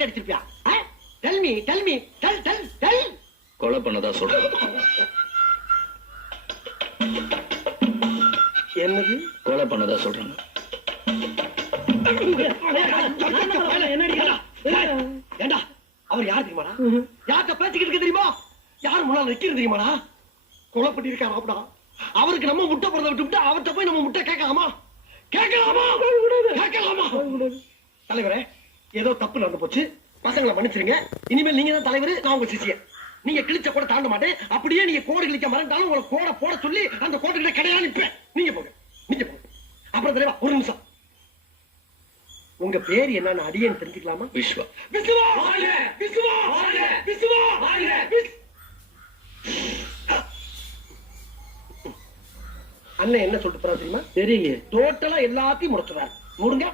அரட்டை அடிச்சிருப்பியா? Tell me கொலை பண்ணதா சொல்றேன். என்னது? கொலை பண்ணதா சொல்றாங்க. ஏண்டா அவர் யார் தெரியுமாடா? யார்கிட்ட பேசிக்கிட்டு இருக்க தெரியுமா? யார் முன்னால நிக்கிறது தெரியுமாடா? கொலை பண்ணி இருக்காரு அப்படா. அவருக்கு நம்ம முட்டை பிறந்த விட்டு அவர்கிட்ட போய் நம்ம முட்டை கேட்கலாமா? தலைவரே, ஏதோ தப்பு நடந்து போச்சு, பசங்களை மன்னிச்சிருங்க. இனிமேல் நீங்க தான் தலைவர், நான் உங்க சிஷியன். நீங்க கிழிச்ச கூட தாண்ட மாட்டேன். அப்படியே நீங்க கோடு கிழிக்க மறந்தாலும் உங்களை கோடை போட சொல்லி அந்த கோட்டுக்கிட்ட கிடையாது நிற்பேன். நீங்க போங்க. அப்புறம் தலைவா, ஒரு நிமிஷம். உங்க பேர் என்னன்னு அடியேன்னு தெரிஞ்சுக்கலாமா? விஸ்வா. அண்ணன் என்ன சொல்லிட்டு போறா தெரியுமா? தெரியல. டோட்டலா எல்லாத்தையும் முடிச்சுறாரு. மூடுங்க.